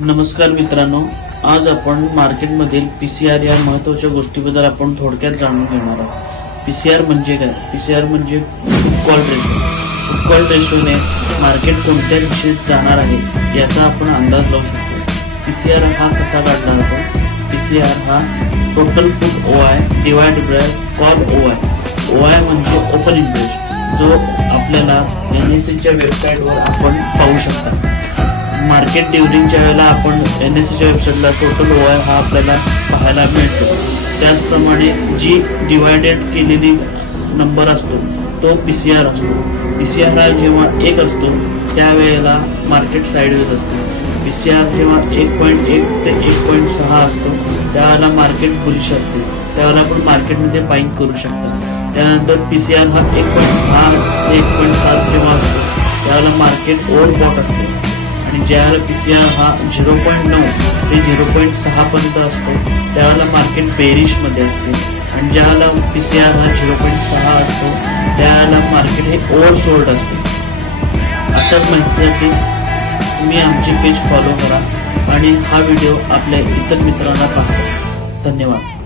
नमस्कार मित्रांनो, आज आपण मार्केटमधील पीसीआर या महत्त्वाच्या गोष्टीबद्दल आपण थोडक्यात जाणून घेणार आहोत। पीसीआर म्हणजे काय? पीसीआर म्हणजे कॉल रेशो। कॉल रेशोने मार्केट कोणत्या दिशेत जाणार आहे याचा आपण अंदाज लावू शकतो। पीसीआर हा कसा काढला जातो? पीसीआर हा total put OI divided by call OI. OI म्हणजे ओपन इंटरेस्ट, जो आपल्याला एनएससीच्या वेबसाईटवर आपण पाहू शकता। मार्केट ड्युरिंगच्या वेळेला आपण एनएससीच्या वेबसाईटला टोटल ओआय हा आपल्याला पाहायला मिळतो। त्याचप्रमाणे जी डिवायडेड केलेली नंबर असतो तो पीसीआर असतो। पीसीआर हा जेव्हा 1 असतो त्यावेळेला मार्केट साईडवेज असते। पीसीआर जेव्हा 1.1 ते 1.6 असतो त्यावेळेला मार्केट बुलिश असते, त्यावेळेला आपण मार्केटमध्ये बाईंग करू शकतो। त्यानंतर पीसीआर हा 1.6 ते 1.7 जेव्हा असतो त्यावेळेला मार्केट ओव्हरबॉट असते आणि ज्यावेळेला पीसीआर हा 0.9 ते 0.6 पर्यंत असतो त्यावेळेला मार्केट बेरिश मध्ये असते आणि ज्यावेळेला पीसीआर हा 0.6 असतो त्यावेळेला मार्केट हे ओव्हरसोल्ड असते। अशाच माहितीसाठी तुम्ही आमचे पेज फॉलो करा आणि हा व्हिडिओ आपल्या इतर मित्रांना पाठवा। धन्यवाद।